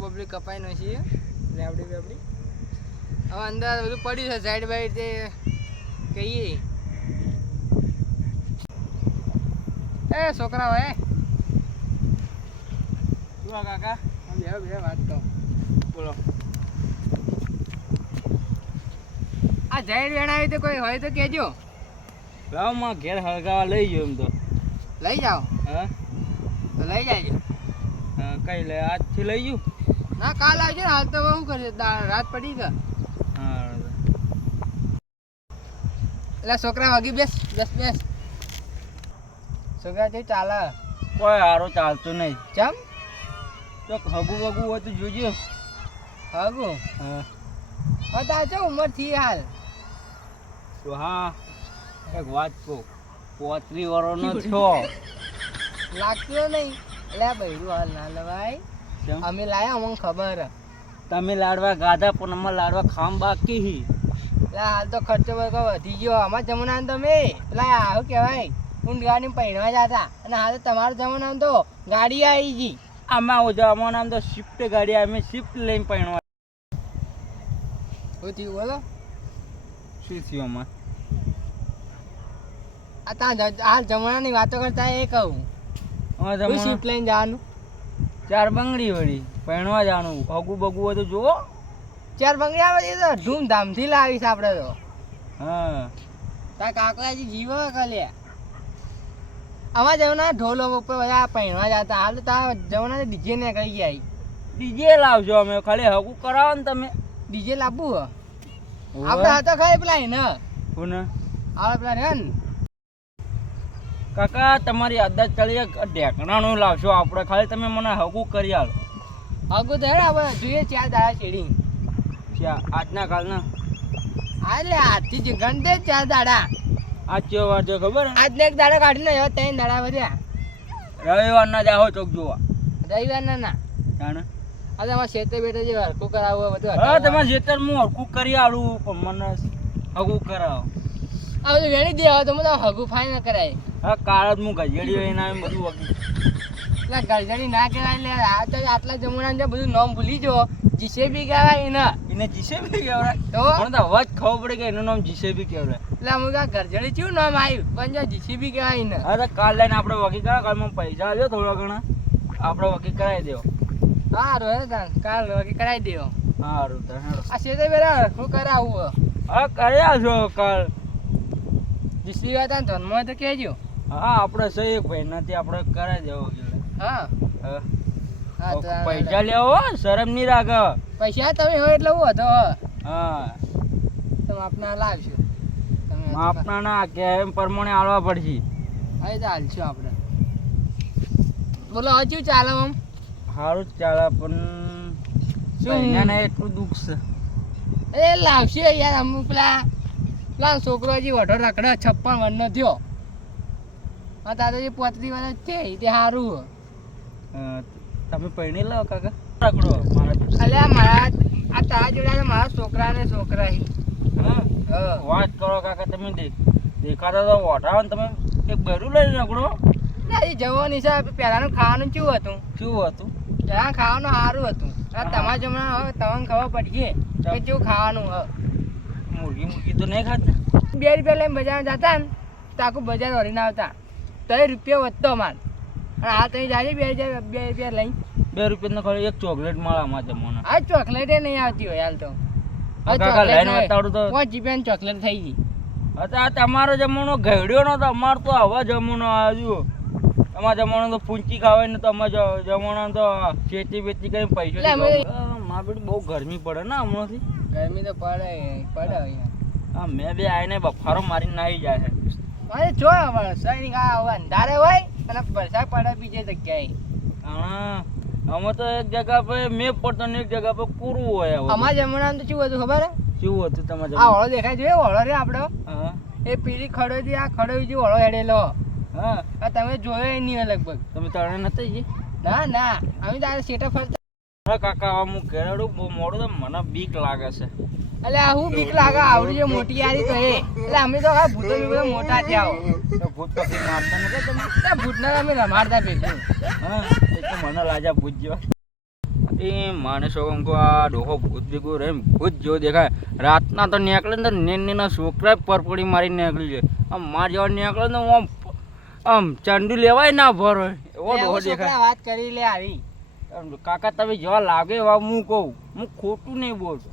બબલી કપાઈ નથી લેવડી બેવડી હવે અંદર બધું પડ્યું છે સાઈડ બાઈડ તે કહીએ એ છોકરા હોય શું કાકા બે વાત તો બોલો આ જાહેર વેણાવી તો કોઈ હોય તો કહેજો લાવ માં ઘેર હળગાવા લઈ ગયો એમ તો લઈ જાઓ હા તો લઈ જાયજો કઈ લે આજથી લઈ ગયું ના કાલ આવજો ને હાલ તો શું કરીએ રાત પડી ગઈ એટલે છોકરા વાગી બેસ છોકરા જે ચાલે કોઈ હારું ચાલતું નહીં ચમ તો હગું વગું હોય તો જોજો હગું હા તો છો ઉંમર થી હાલ તો હા એક વાત કહું 35 વર્ષનો છો લાગતો નહીં એટલે બૈરું હાલ ના લવાય અમે લાયા અમને ખબર તમે લાડવા ગાધા પણ અમારે લાડવા ખામ બાકી હી એટલે હાલ તો ખર્ચો વધી ગયો અમારા જમાના તમે પેલા આવું કહેવાય ઊંટ ગાડી પહેરવા જતા અને હાલ તમારો જમાના તો ગાડી આવી ગઈ આમાં જમાના તો શિફ્ટ ગાડી અમે શિફ્ટ લઈને પહેરવા શું થયું બોલો શું થયું અમારે આ હાલ જમાનાની વાતો કરતા એ કહું શિફ્ટ લઈને જવાનું 4 બંગડી વળી પહેરવા જવાનું હગું બગું હોય તો જુઓ 4 બંગડી આવે તો ધૂમધામથી લાવીશ આપણે તો હા તાર કાકલાજી જીવો કલે આમાં જવાના ઢોલો ઉપર બધા પહેરવા જતા હાલ તો તાર જવાના ડીજે ને કહી જાય ડીજે લાવજો અમે ખાલી હગું કરાવો ને તમે ડીજે લાવવું આપણે હતા ખાઈ પેલા ને કોને આપણે પેલા રે ને કાકા તમારી આદત ચાલી ઢેકણાનું લાવશો આપણે ખાલી તમે મને હગું કરી આલો હગું તો આપણે જોઈએ 4 દાડા શેડી આજના કાલના એટલે આજથી જ ગણતે 4 દાડા આજ કેવો વાર છે ખબર આજને એક દાડા કાઢીને એવા 3 દાડા વધ્યા રવિવારના જાઓ ચોક જોવા રવિવારના ના જાણે આ તમારે ખેતર બેઠે જે હરકું કરાવવું બધું હા તમારે ખેતર હું હરકું કરી આલું પણ મને હગું કરાવો આ બધું વેણી દેવા તો મને હગું ફાઈ ના કરાય હા કાળ જ હું ગજેડી લઈને આવી બધું વગી એટલે ગરજડી ના કહેવાય એટલે આટલા જમવાના બધું નામ ભૂલી જો જીસેબી કહેવાય એને જીસેબી કહેવાય તો મને તો અવાજ ખબર પડે કે એનું નામ જીસેબી કહેવાય એટલે અમુક આ ગરજડી ચેવું નામ આવ્યું પણ જો જીસેબી કહેવાય ને હા તો કાલ લઈને આપણે વકી કરાવ કાલમાં પૈસા આવ્યો થોડા ઘણા આપણે વકી કરાવી દેવો સારું હે કાલ વકી કરાવી દેવો સારું તો આ શેતે બેરા શું કરાવવું હા કરી આવજો કાલ જીસબી હતા ને ધનમાં તો કહેજો હા આપણે સહી ભાઈ નથી આપણે કરાવી દેવો હા હા તો પૈસા લેવો શરમ નહીં રાખ પૈસા તમે હોય એટલે હું હતો હા તમે આપના લાવશો તમે આપના ના કે એમ પ્રમાણે આલવા પડશે હા તો હાલશું આપણે બોલો હજુ ચાલો આમ સારું જ ચાલે પણ શું એટલું દુઃખ છે એ લાવશે યાર અમુક પેલા છોકરો હજી વઢો રખડે 56 વર્ષનો થયો હા તારે જે 35 વર્ષ છે તે સારું તમે પરણી લાવો કાકા રખડો અલ્યા મારા આ તારા જોડે મારા છોકરા ને છોકરા હા વાત કરો કાકા તમે દેખાતા તો વઢાવો ને તમે એક બરું લઈને રખડો જવાની છે પહેલાનું ખાવાનું કેવું હતું પહેલાં ખાવાનું સારું હતું તમારા જમણા હવે તમને ખબર પડશે કે કેવું ખાવાનું મુરગી તો નહીં ખાતા 2 રૂપિયા લઈને બજારમાં જતા ને તો આખું બજાર વળીને આવતા 3 રૂપિયા વધતો માલ અને આ તમે જાય 2 રૂપિયા લઈ 2 રૂપિયા ખાલી એક ચોકલેટ મળે અમારા જમવાના આ ચોકલેટ નહીં આવતી હોય હાલ તો જીપેન ચોકલેટ થઈ ગઈ અચ્છા તમારો જમવાનો ઘડ્યો નતો અમારો તો આવા જમવાનો આવ્યો અમારા જમાનો તો પૂંચી ખાવાય ને તો અમારા જમાનો તો ખેતી વેતી કરીને પૈસો એટલે અમે- મારા બેટી બહુ ગરમી પડે ને હમણાંથી ગરમી તો પડે અહીંયા. હા મેં બે આવીને બફારો મારીને નાહી જાય છે મારે જો વરસાદ આ અંધારે હોય અને વરસાદ પડે બીજે જગ્યાએ. હા અમે તો એક જગ્યા પર મેં પડતો ને એક જગ્યા પર પૂરું હોય હવે. અમારા જમાનામાં તો શું હતું ખબર હે? કેવું હતું આ તમારા હોળો દેખાય છે હોળો રે આપણો હા એ પેલી ખડોથી આ ખડોથી હોળો હેડેલો. હા આ તમે જોયો ય નહીં હોય લગભગ. તમે તણે નથી જી ના ના અમે તારે સેટા ફરતા. હા કાકા હવે હું ઘેરાડું બહુ મોડું તો મને બીક લાગે છે એટલે આ હું બીક લાગે આવડી જો મોટી યારી તો એ એટલે અમે તો આ ભૂતો બી મોટા થયા હો. તો ભૂત પછી મારતા નથી તમે એટલે ભૂતના અમે રમાડતા ભેગું. હા એ તો મને લાજા ભૂત જેવા એ માણસો કહું આ ડોહો ભૂત ભેગું રહે ભૂત જેવો દેખાય રાતના તો નીકળે ને તો નેના છોકરા પરપડી મારી નીકળી જાય આમ માર જેવા નીકળે ને આમ ચાંદુ લેવાય ના ભર હોય એવો ડોહો એવું દેખાય છોકરા વાત કરી લે આવી. કાકા તમે જેવા લાગે એવા હું કહું હું ખોટું નહીં બોલતો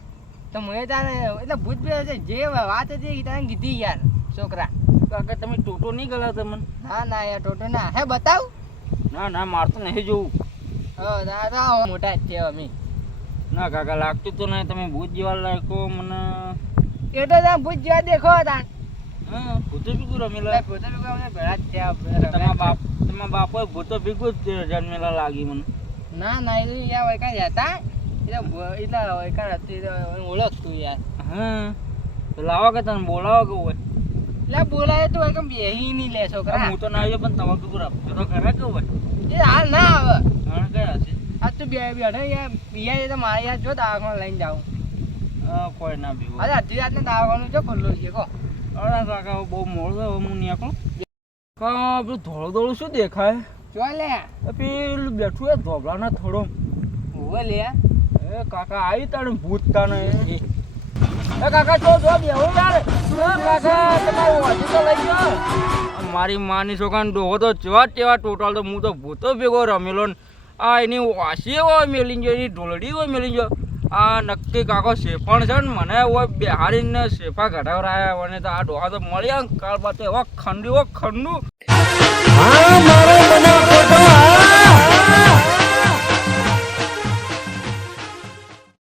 તો મેં તારે એટલે ભૂત બે જે વાત હતી એ તારે કીધી યાર છોકરા. કાકા તમે ટોટો નહીં ગયો તમને ના ના યાર ટોટો ના હે બતાવ. ના ના મારતો નહીં જોવું દાદા મોટા જ છે અમે. ના કાકા લાગતું તો નહીં તમે ભૂત જેવા લાગો મને એ તો તમે ભૂત જેવા દેખો હતા. હા ભૂતો ભેગું રમેલા એટલે ભૂતો લોકો અમને ભેળા જ થયા. તમારા બાપો ભૂતો ભેગું જ જન્મેલા લાગી મને ના ના એ યાર વૈકા હતા એટલે વૈકા હતી ઓળખતું યાર. હા તો લાવો કે તને બોલાવો કે હોય એટલે બોલાય તો એકમ બેહી નહીં લે છોકરા. હું તો ના આવ્યો પણ તમારે ભેગું રાખતો તો ખરા કે હોય એ હાલ ના આવે. હા કયા છે આ તું બેઠો યાર બીયા તો મારે યાર જો દવાખાને લઈને જાઉં. કોઈ ના ભેગું અરે અડધી રાતને દવાખાનું જો ખુલ્લું છે કહો. અરે કાકા બહુ મોડું હવે હું નીકળું કા પેલું થોડું થોડું શું દેખાય જો લે પેલું બેઠું એ ધોબલાના થોડો હોવે લે. એ કાકા આવી તાણે ભૂત તાણે એ કાકા જો જો બેહો યાર કાકા તમારું વાજી તો લઈ ગયો મારી માની છોકરાને ડોહો તો જેવા તેવા ટોટલ તો હું તો ભૂતો ભેગો રમેલો ને આ એની વાસી હોય મેલી ગયો એની ઢોલડી હોય મેલી ગયો આ નક્કી કાકો શેફણ છે ને મને હોય બિહારીને શેફા ઘટાવરાયા અને તો આ ડોહા તો મળ્યા કાળ બાદ એવા ખંડુ હા મારો બનાવ